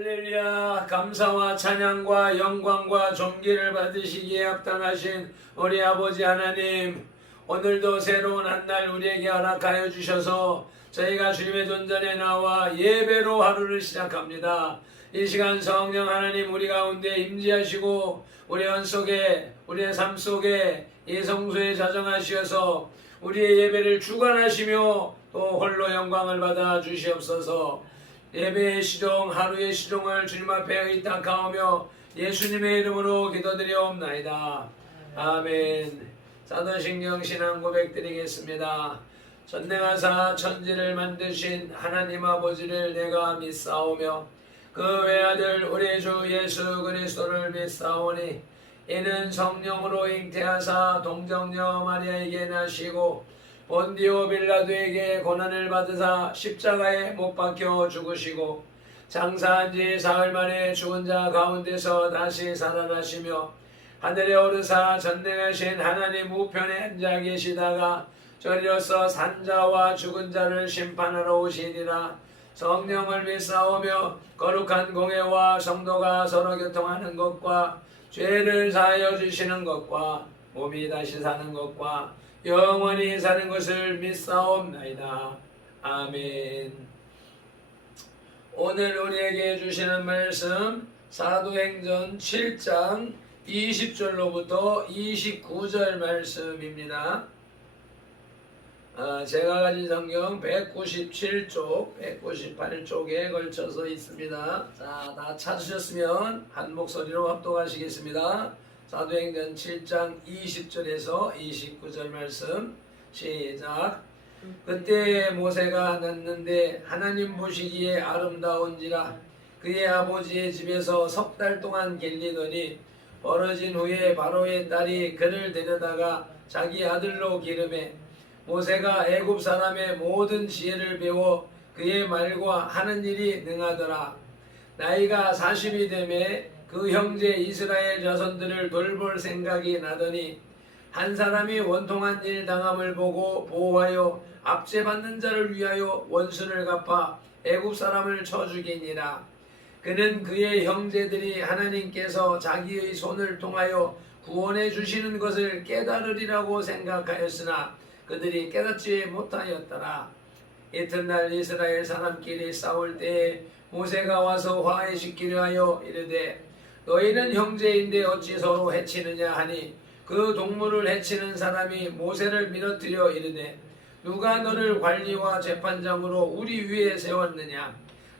할렐루야. 감사와 찬양과 영광과 존귀를 받으시기에 합당하신 우리 아버지 하나님, 오늘도 새로운 한 날 우리에게 허락하여 주셔서 저희가 주님의 존전에 나와 예배로 하루를 시작합니다. 이 시간 성령 하나님 우리 가운데 임재하시고 우리 연 속에 우리의 삶 속에 이 성소에 자정하시어서 우리의 예배를 주관하시며 또 홀로 영광을 받아 주시옵소서. 예배의 시종 하루의 시종을 주님 앞에 의탁하오며 예수님의 이름으로 기도드리옵나이다. 아멘. 사도신경 신앙 고백 드리겠습니다. 전능하사 천지를 만드신 하나님 아버지를 내가 믿사오며 그 외아들 우리 주 예수 그리스도를 믿사오니 이는 성령으로 잉태하사 동정녀 마리아에게 나시고 본디오 빌라도에게 고난을 받으사 십자가에 못 박혀 죽으시고 장사한 지 사흘 만에 죽은 자 가운데서 다시 살아나시며 하늘에 오르사 전능하신 하나님 우편에 앉아 계시다가 저리로서 산자와 죽은 자를 심판하러 오시니라. 성령을 믿사오며 거룩한 공회와 성도가 서로 교통하는 것과 죄를 사하여 주시는 것과 몸이 다시 사는 것과 영원히 사는 것을 믿사옵나이다. 아멘. 오늘 우리에게 주시는 말씀 사도행전 7장 20절로부터 29절 말씀입니다. 제가 가진 성경 197쪽, 198쪽에 걸쳐서 있습니다. 자, 다 찾으셨으면 한 목소리로 합독하시겠습니다. 사도행전 7장 20절에서 29절 말씀 시작. 그때 모세가 났는데 하나님 보시기에 아름다운지라 그의 아버지의 집에서 석 달 동안 길리더니 벌어진 후에 바로의 딸이 그를 데려다가 자기 아들로 기르매 모세가 애굽 사람의 모든 지혜를 배워 그의 말과 하는 일이 능하더라. 나이가 40이 되매 그 형제 이스라엘 자손들을 돌볼 생각이 나더니 한 사람이 원통한 일 당함을 보고 보호하여 압제받는 자를 위하여 원수를 갚아 애굽 사람을 쳐 죽이니라. 그는 그의 형제들이 하나님께서 자기의 손을 통하여 구원해 주시는 것을 깨달으리라고 생각하였으나 그들이 깨닫지 못하였더라. 이튿날 이스라엘 사람끼리 싸울 때에 모세가 와서 화해시키려 하여 이르되 너희는 형제인데 어찌 서로 해치느냐 하니 그 동물을 해치는 사람이 모세를 밀어뜨려 이르되 누가 너를 관리와 재판장으로 우리 위에 세웠느냐?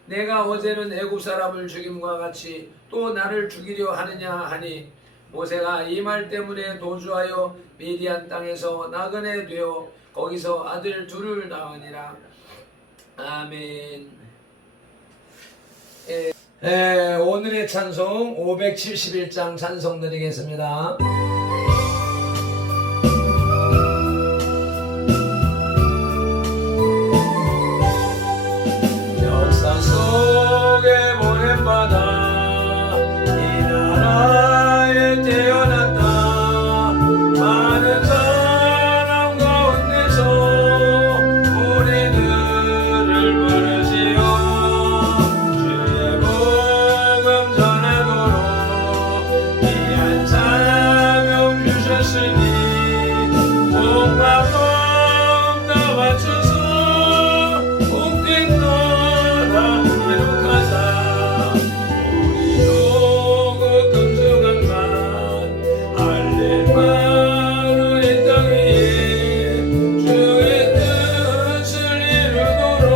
내가 어제는 애굽 사람을 죽임과 같이 또 나를 죽이려 하느냐 하니 모세가 이 말 때문에 도주하여 미디안 땅에서 나그네 되어 거기서 아들 둘을 낳으니라. 아멘. 오늘의 찬송 571장 찬송 드리겠습니다. 역사 속에 보낸 바다 이 나라에 태어났다. 많은 사람 가운데서 우리들을 부르시오. 주의 복음 전하도록 귀한 사명 주셨으니 복받고 다 바쳐서 복된 나라 기록하자. 우리도 그 금수강만 할렐마로 이 땅 위에 주의 뜻을 이루도록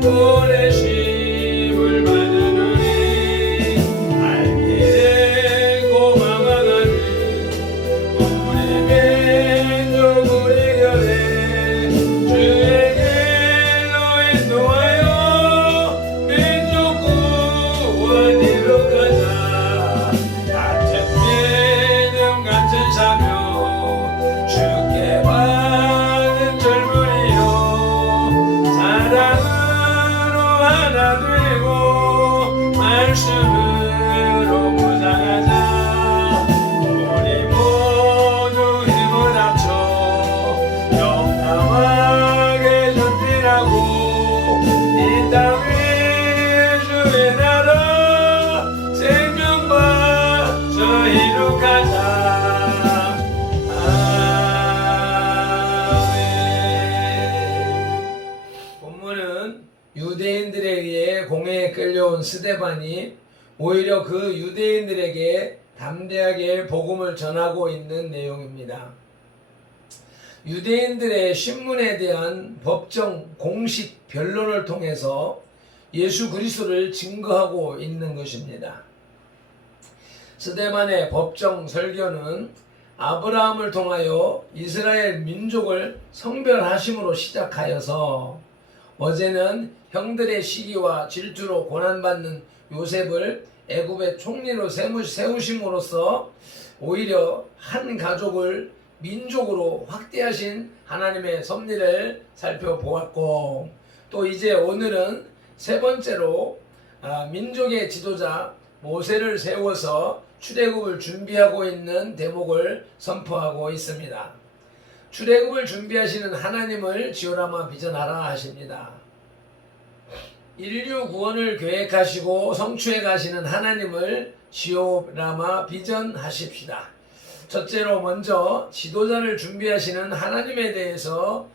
보내심을 받으리니 알게 고마워하는 우리 민족 우리 교회 주의 길로 인도하여 민족 구원 이룩하자. 같은 믿음 같은 사명 주께 받은 젊은이요 사랑으로 하나 되고 말씀으로 무장하자. 우리 모두 힘을 합쳐 용감하게 전진하고 이 땅 위에 주의 나라 거룩하다. 아멘. 본문은 유대인들에 의해 공회에 끌려온 스데반이 오히려 그 유대인들에게 담대하게 복음을 전하고 있는 내용입니다. 유대인들의 신문에 대한 법정 공식 변론을 통해서 예수 그리스도를 증거하고 있는 것입니다. 스데반의 법정 설교는 아브라함을 통하여 이스라엘 민족을 성별하심으로 시작하여서 어제는 형들의 시기와 질투로 고난받는 요셉을 애굽의 총리로 세우심으로써 오히려 한 가족을 민족으로 확대하신 하나님의 섭리를 살펴보았고, 또 이제 오늘은 세 번째로 민족의 지도자 모세를 세워서 출애굽을 준비하고 있는 대목을 선포하고 있습니다. 출애굽을 준비하시는 하나님을 지오라마 비전하라 하십니다. 인류 구원을 계획하시고 성취해 가시는 하나님을 지오라마 비전하십시다. 첫째로 먼저 지도자를 준비하시는 하나님에 대해서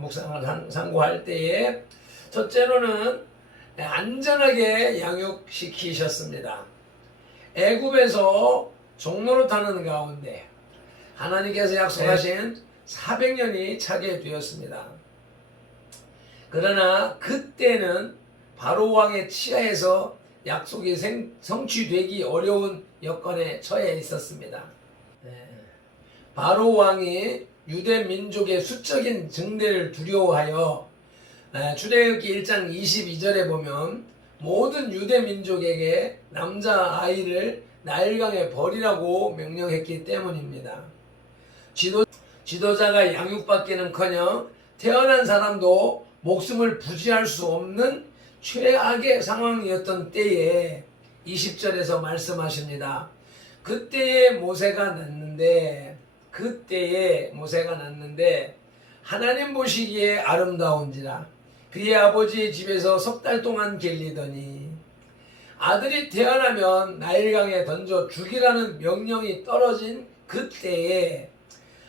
묵상을 상고할 때에 첫째로는 안전하게 양육시키셨습니다. 애굽에서 종로로 타는 가운데 하나님께서 약속하신 400년이 차게 되었습니다. 그러나 그때는 바로 왕의 치하에서 약속이 성취되기 어려운 여건에 처해 있었습니다. 바로 왕이 유대 민족의 수적인 증대를 두려워하여 출애굽기 1장 22절에 보면 모든 유대 민족에게 남자 아이를 나일강에 버리라고 명령했기 때문입니다. 지도자가 양육받기는커녕 태어난 사람도 목숨을 부지할 수 없는 최악의 상황이었던 때에 20절에서 말씀하십니다. 그때에 모세가 났는데 하나님 보시기에 아름다운지라 그의 아버지의 집에서 석 달 동안 길리더니 아들이 태어나면 나일강에 던져 죽이라는 명령이 떨어진 그때에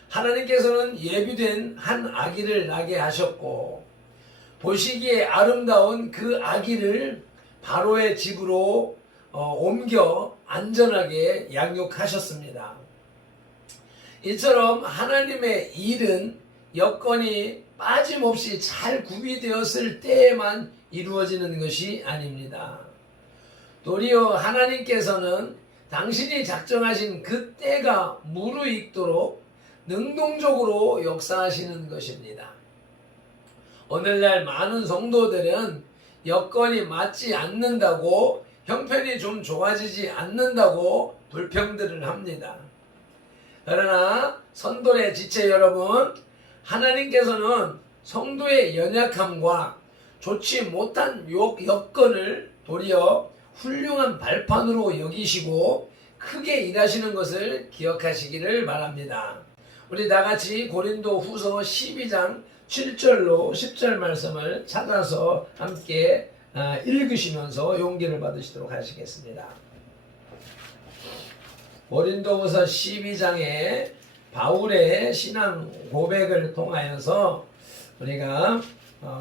하나님께서는 예비된 한 아기를 나게 하셨고 보시기에 아름다운 그 아기를 바로의 집으로 옮겨 안전하게 양육하셨습니다. 이처럼 하나님의 일은 여건이 빠짐없이 잘 구비되었을 때에만 이루어지는 것이 아닙니다. 도리어 하나님께서는 당신이 작정하신 그 때가 무르익도록 능동적으로 역사하시는 것입니다. 오늘날 많은 성도들은 여건이 맞지 않는다고, 형편이 좀 좋아지지 않는다고 불평들을 합니다. 그러나 선돌의 지체 여러분, 하나님께서는 성도의 연약함과 좋지 못한 여건을 도리어 훌륭한 발판으로 여기시고 크게 일하시는 것을 기억하시기를 바랍니다. 우리 다같이 고린도 후서 12장 7절로 10절 말씀을 찾아서 함께 읽으시면서 용기를 받으시도록 하시겠습니다. 고린도후서 12장에 바울의 신앙 고백을 통하여서 우리가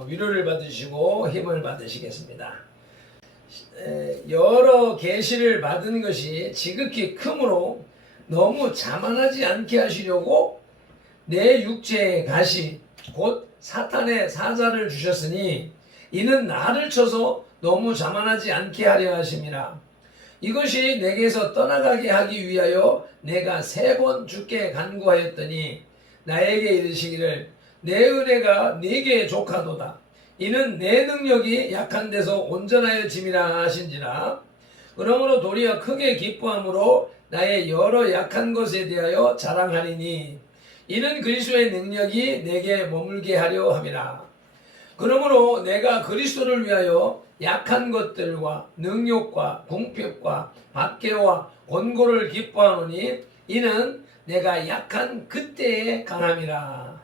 위로를 받으시고 힘을 받으시겠습니다. 여러 계시를 받은 것이 지극히 크므로 너무 자만하지 않게 하시려고 내 육체의 가시 곧 사탄의 사자를 주셨으니 이는 나를 쳐서 너무 자만하지 않게 하려 하심이라. 이것이 내게서 떠나가게 하기 위하여 내가 3번 주께 간구하였더니 나에게 이르시기를 내 은혜가 네게 족하도다. 이는 내 능력이 약한 데서 온전하여 짐이라 하신지라. 그러므로 도리어 크게 기뻐함으로 나의 여러 약한 것에 대하여 자랑하리니 이는 그리스도의 능력이 내게 머물게 하려 함이라. 그러므로 내가 그리스도를 위하여 약한 것들과 능욕과 궁핍과 박해와 권고를 기뻐하노니 이는 내가 약한 그때의 강함이라.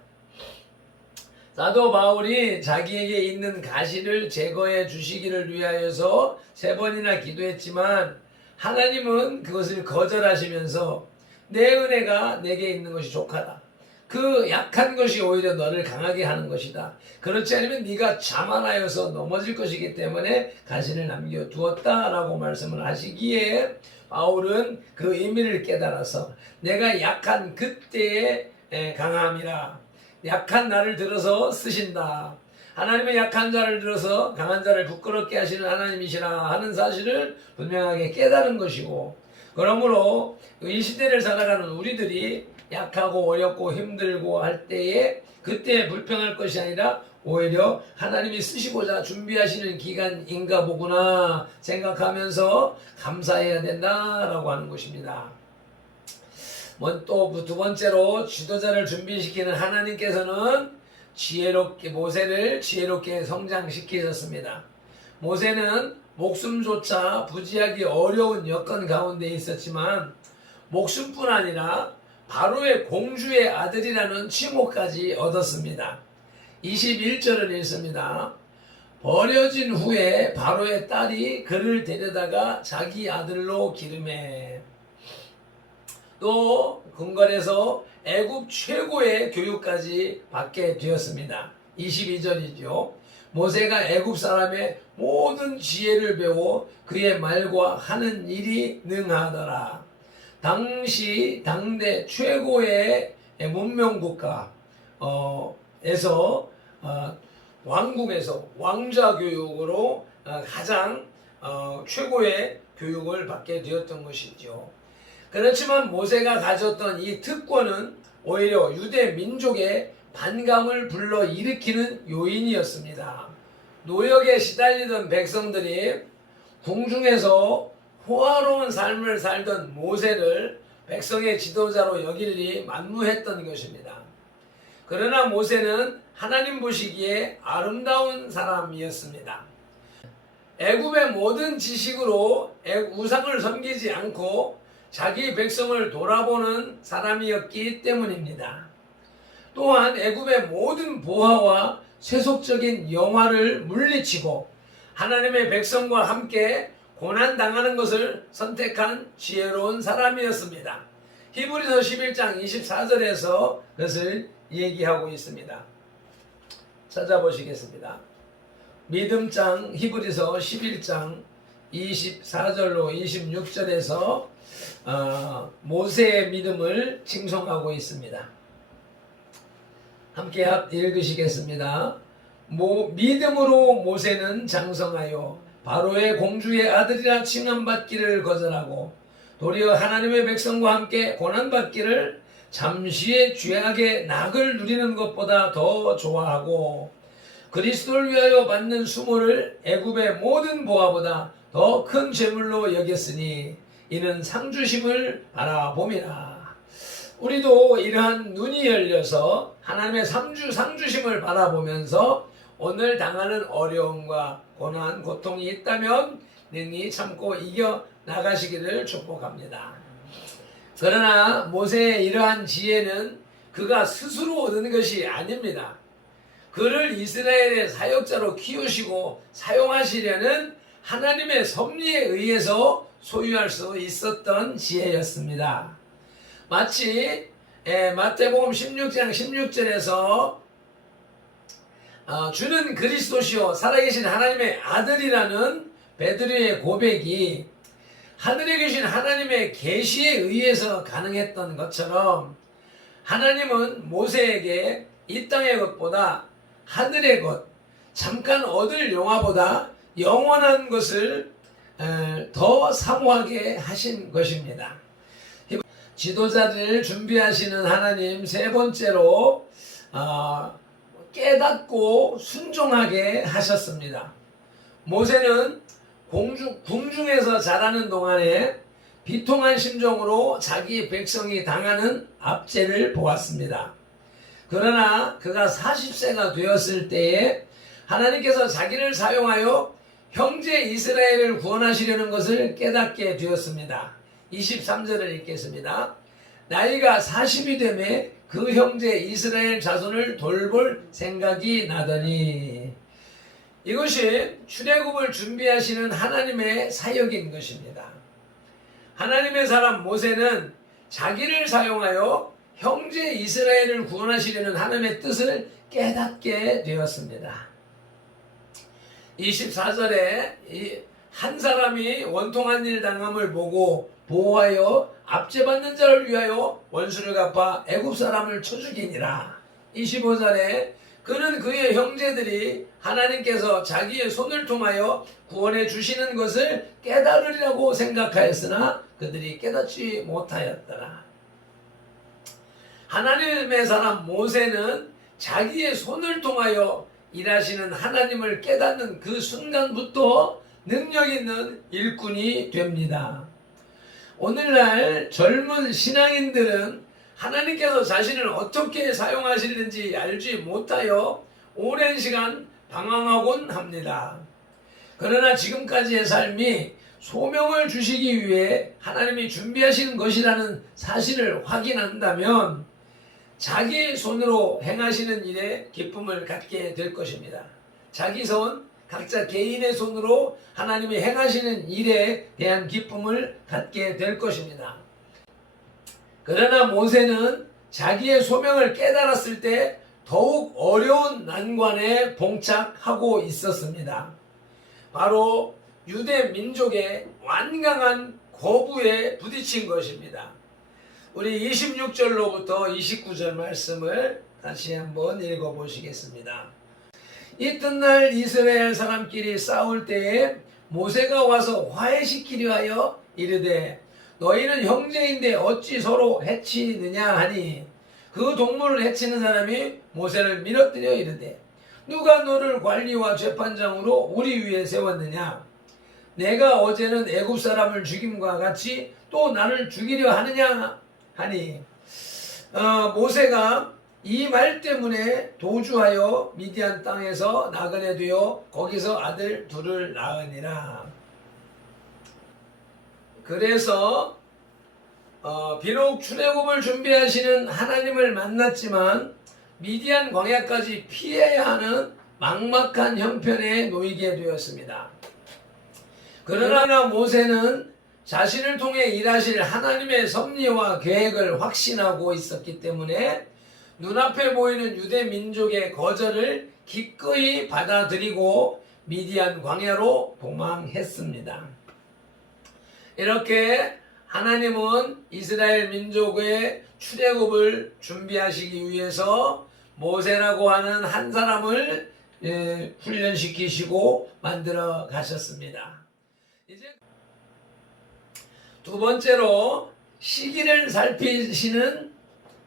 사도 바울이 자기에게 있는 가시를 제거해 주시기를 위하여서 3번이나 기도했지만 하나님은 그것을 거절하시면서 내 은혜가 내게 있는 것이 족하다. 그 약한 것이 오히려 너를 강하게 하는 것이다. 그렇지 않으면 네가 자만하여서 넘어질 것이기 때문에 가신을 남겨두었다라고 말씀을 하시기에 바울은 그 의미를 깨달아서 내가 약한 그때의 강함이라, 약한 나를 들어서 쓰신다. 하나님의 약한 자를 들어서 강한 자를 부끄럽게 하시는 하나님이시라 하는 사실을 분명하게 깨달은 것이고, 그러므로 이 시대를 살아가는 우리들이 약하고 어렵고 힘들고 할 때에 그때 불평할 것이 아니라 오히려 하나님이 쓰시고자 준비하시는 기간인가 보구나 생각하면서 감사해야 된다라고 하는 것입니다. 또 두 번째로 지도자를 준비시키는 하나님께서는 모세를 지혜롭게 성장시키셨습니다. 모세는 목숨조차 부지하기 어려운 여건 가운데 있었지만 목숨뿐 아니라 바로의 공주의 아들이라는 칭호까지 얻었습니다. 21절을 읽습니다. 버려진 후에 바로의 딸이 그를 데려다가 자기 아들로 기르매. 또 궁궐에서 애굽 최고의 교육까지 받게 되었습니다. 22절이죠. 모세가 애굽 사람의 모든 지혜를 배워 그의 말과 하는 일이 능하더라. 당시 당대 최고의 문명국가 에서 왕국에서 왕자 교육으로 가장 최고의 교육을 받게 되었던 것이죠. 그렇지만 모세가 가졌던 이 특권은 오히려 유대 민족의 반감을 불러일으키는 요인이었습니다. 노역에 시달리던 백성들이 궁중에서 호화로운 삶을 살던 모세를 백성의 지도자로 여길리 만무했던 것입니다. 그러나 모세는 하나님 보시기에 아름다운 사람이었습니다. 애굽의 모든 지식으로 우상을 섬기지 않고 자기 백성을 돌아보는 사람이었기 때문입니다. 또한 애굽의 모든 보화와 세속적인 영화를 물리치고 하나님의 백성과 함께 고난당하는 것을 선택한 지혜로운 사람이었습니다. 히브리서 11장 24절에서 그것을 얘기하고 있습니다. 찾아보시겠습니다. 믿음장 히브리서 11장 24절로 26절에서 모세의 믿음을 칭송하고 있습니다. 함께 읽으시겠습니다. 믿음으로 모세는 장성하여 바로의 공주의 아들이라 칭함받기를 거절하고 도리어 하나님의 백성과 함께 고난받기를 잠시의 죄악의 낙을 누리는 것보다 더 좋아하고 그리스도를 위하여 받는 수모를 애굽의 모든 보화보다 더 큰 재물로 여겼으니 이는 상주심을 바라봄이라. 우리도 이러한 눈이 열려서 하나님의 상주심을 바라보면서 오늘 당하는 어려움과 고난, 고통이 있다면 능히 참고 이겨 나가시기를 축복합니다. 그러나 모세의 이러한 지혜는 그가 스스로 얻은 것이 아닙니다. 그를 이스라엘의 사역자로 키우시고 사용하시려는 하나님의 섭리에 의해서 소유할 수 있었던 지혜였습니다. 마치 마태복음 16장 16절에서 주는 그리스도시요 살아계신 하나님의 아들이라는 베드로의 고백이 하늘에 계신 하나님의 계시에 의해서 가능했던 것처럼 하나님은 모세에게 이 땅의 것보다 하늘의 것, 잠깐 얻을 영화보다 영원한 것을 더 사모하게 하신 것입니다. 지도자를 준비하시는 하나님, 세 번째로 깨닫고 순종하게 하셨습니다. 모세는 궁중에서 자라는 동안에 비통한 심정으로 자기 백성이 당하는 압제를 보았습니다. 그러나 그가 40세가 되었을 때에 하나님께서 자기를 사용하여 형제 이스라엘을 구원하시려는 것을 깨닫게 되었습니다. 23절을 읽겠습니다. 나이가 40이 되매 그 형제 이스라엘 자손을 돌볼 생각이 나더니, 이것이 출애굽을 준비하시는 하나님의 사역인 것입니다. 하나님의 사람 모세는 자기를 사용하여 형제 이스라엘을 구원하시려는 하나님의 뜻을 깨닫게 되었습니다. 24절에 한 사람이 원통한 일 당함을 보고 보호하여 압제받는 자를 위하여 원수를 갚아 애굽 사람을 쳐 죽이니라. 25절에 그는 그의 형제들이 하나님께서 자기의 손을 통하여 구원해 주시는 것을 깨달으리라고 생각하였으나 그들이 깨닫지 못하였더라. 하나님의 사람 모세는 자기의 손을 통하여 일하시는 하나님을 깨닫는 그 순간부터 능력 있는 일꾼이 됩니다. 오늘날 젊은 신앙인들은 하나님께서 자신을 어떻게 사용하시는지 알지 못하여 오랜 시간 방황하곤 합니다. 그러나 지금까지의 삶이 소명을 주시기 위해 하나님이 준비하시는 것이라는 사실을 확인한다면 자기 손으로 행하시는 일에 기쁨을 갖게 될 것입니다. 자기 손, 각자 개인의 손으로 하나님이 행하시는 일에 대한 기쁨을 갖게 될 것입니다. 그러나 모세는 자기의 소명을 깨달았을 때 더욱 어려운 난관에 봉착하고 있었습니다. 바로 유대 민족의 완강한 거부에 부딪힌 것입니다. 우리 26절로부터 29절 말씀을 다시 한번 읽어보시겠습니다. 이튿날 이스라엘 사람끼리 싸울 때에 모세가 와서 화해시키려 하여 이르되 너희는 형제인데 어찌 서로 해치느냐 하니 그 동물을 해치는 사람이 모세를 밀어뜨려 이르되 누가 너를 관리와 재판장으로 우리 위에 세웠느냐 내가 어제는 애굽 사람을 죽임과 같이 또 나를 죽이려 하느냐 하니 모세가 이 말 때문에 도주하여 미디안 땅에서 나그네 되어 거기서 아들 둘을 낳으니라. 그래서 비록 출애굽을 준비하시는 하나님을 만났지만 미디안 광야까지 피해야 하는 막막한 형편에 놓이게 되었습니다. 그러나 모세는 자신을 통해 일하실 하나님의 섭리와 계획을 확신하고 있었기 때문에 눈앞에 보이는 유대 민족의 거절을 기꺼이 받아들이고 미디안 광야로 도망했습니다. 이렇게 하나님은 이스라엘 민족의 출애굽을 준비하시기 위해서 모세라고 하는 한 사람을 훈련시키시고 만들어 가셨습니다. 이제 두 번째로 시기를 살피시는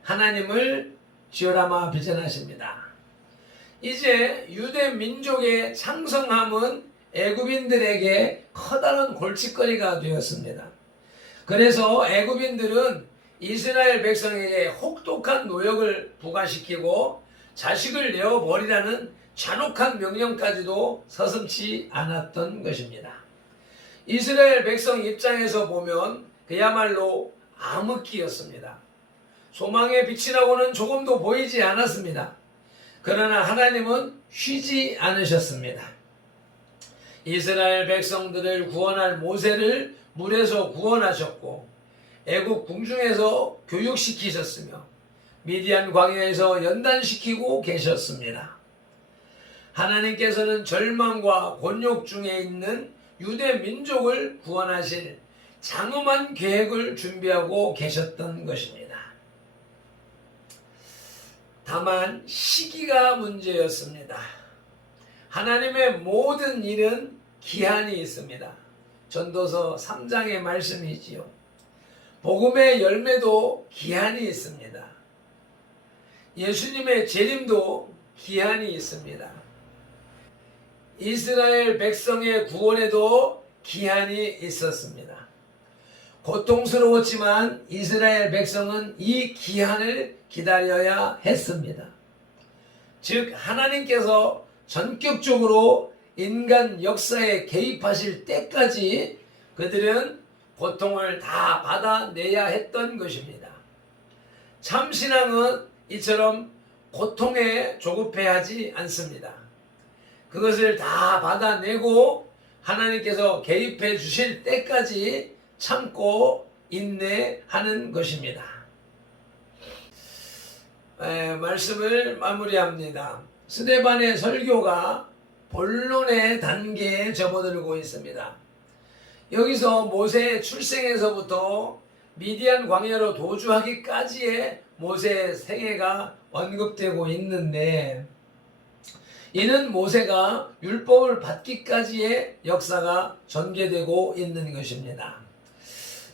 하나님을 지오라마 비전하십니다. 이제 유대 민족의 창성함은 애굽인들에게 커다란 골칫거리가 되었습니다. 그래서 애굽인들은 이스라엘 백성에게 혹독한 노역을 부과시키고 자식을 내어버리라는 잔혹한 명령까지도 서슴지 않았던 것입니다. 이스라엘 백성 입장에서 보면 그야말로 암흑기였습니다. 소망의 빛이라고는 조금도 보이지 않았습니다. 그러나 하나님은 쉬지 않으셨습니다. 이스라엘 백성들을 구원할 모세를 물에서 구원하셨고 애굽 궁중에서 교육시키셨으며 미디안 광야에서 연단시키고 계셨습니다. 하나님께서는 절망과 곤욕 중에 있는 유대 민족을 구원하실 장엄한 계획을 준비하고 계셨던 것입니다. 다만 시기가 문제였습니다. 하나님의 모든 일은 기한이 있습니다. 전도서 3장의 말씀이지요. 복음의 열매도 기한이 있습니다. 예수님의 재림도 기한이 있습니다. 이스라엘 백성의 구원에도 기한이 있었습니다. 고통스러웠지만 이스라엘 백성은 이 기한을 기다려야 했습니다. 즉 하나님께서 전격적으로 인간 역사에 개입하실 때까지 그들은 고통을 다 받아내야 했던 것입니다. 참신앙은 이처럼 고통에 조급해하지 않습니다. 그것을 다 받아내고 하나님께서 개입해 주실 때까지 참고 인내하는 것입니다. 말씀을 마무리합니다. 스데반의 설교가 본론의 단계에 접어들고 있습니다. 여기서 모세의 출생에서부터 미디안 광야로 도주하기까지의 모세의 생애가 언급되고 있는데, 이는 모세가 율법을 받기까지의 역사가 전개되고 있는 것입니다.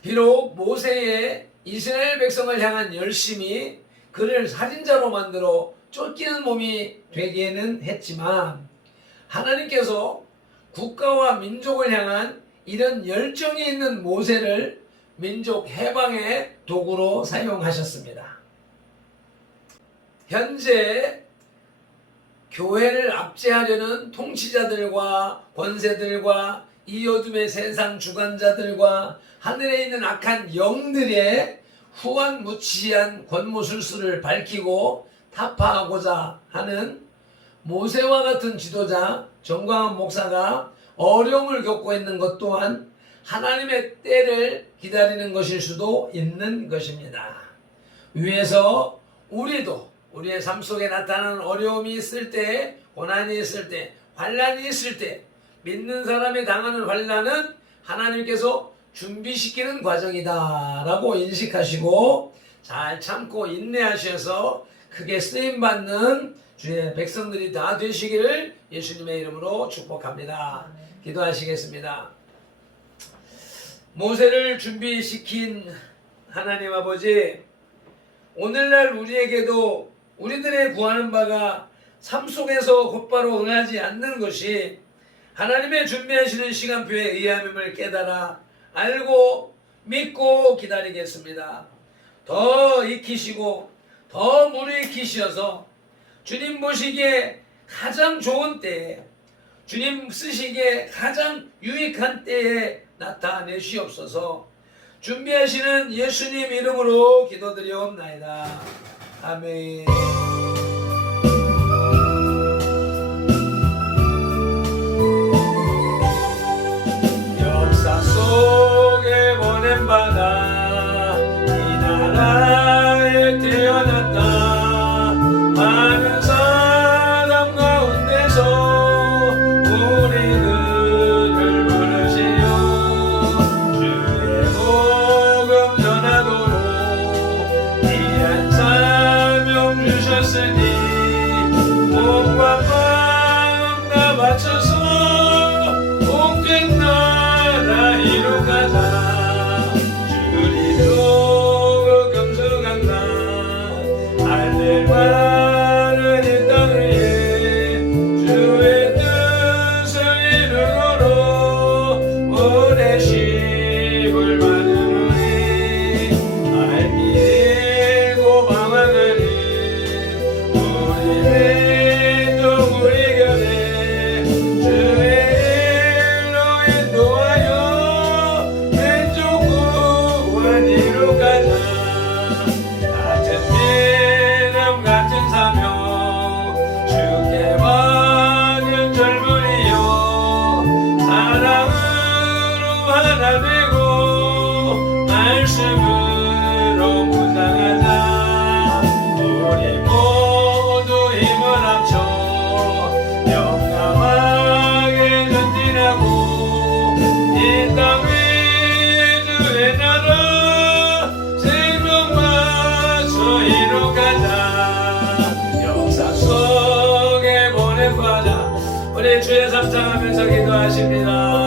비록 모세의 이스라엘 백성을 향한 열심이 그를 살인자로 만들어 쫓기는 몸이 되기는 했지만, 하나님께서 국가와 민족을 향한 이런 열정이 있는 모세를 민족 해방의 도구로 사용하셨습니다. 현재 교회를 압제하려는 통치자들과 권세들과 이 어둠의 세상 주관자들과 하늘에 있는 악한 영들의 후한무치한 권모술수를 밝히고 타파하고자 하는 모세와 같은 지도자 정광훈 목사가 어려움을 겪고 있는 것 또한 하나님의 때를 기다리는 것일 수도 있는 것입니다. 위에서 우리도 우리의 삶 속에 나타나는 어려움이 있을 때, 고난이 있을 때, 환난이 있을 때, 믿는 사람이 당하는 환난은 하나님께서 준비시키는 과정이다 라고 인식하시고 잘 참고 인내하셔서 크게 쓰임받는 주의 백성들이 다 되시기를 예수님의 이름으로 축복합니다. 기도하시겠습니다. 모세를 준비시킨 하나님 아버지, 오늘날 우리에게도 우리들의 구하는 바가 삶 속에서 곧바로 응하지 않는 것이 하나님의 준비하시는 시간표에 의함임을 깨달아 알고 믿고 기다리겠습니다. 더 익히시고 더 무르익히셔서 주님 보시기에 가장 좋은 때에, 주님 쓰시기에 가장 유익한 때에 나타내시옵소서. 준비하시는 예수님 이름으로 기도드리옵나이다. 아멘. 역사 속에 보낸 바다 이 나라에 태어났다. 많은 사람 가운데서 우리들을 부르시어 주의 복음 전하도록 귀한 사명 주셨으니 몸과 마음 다 바쳐서 복된 나라 이루가자. 주리도 금수강단 할렐루야 이 땅 위에 주의 뜻을 이루도록 오래 쉼을 받으노니 알미고 방황하는 우리 또 우리 곁에 주의 일로 인도하여 왼쪽 구원 이루가자. 같은 믿음 같은 사명 주께 받은 젊은이여 사랑으로 하나 되고 말씀으로 무장하자. 우리 모두 힘을 합쳐 영감하게 전진하고 이 땅 위에 주의 나라 생명 맞춰 이루가자. 역사 속에 보낸 바다 우리 주의 삼창하면서 기도하십니다.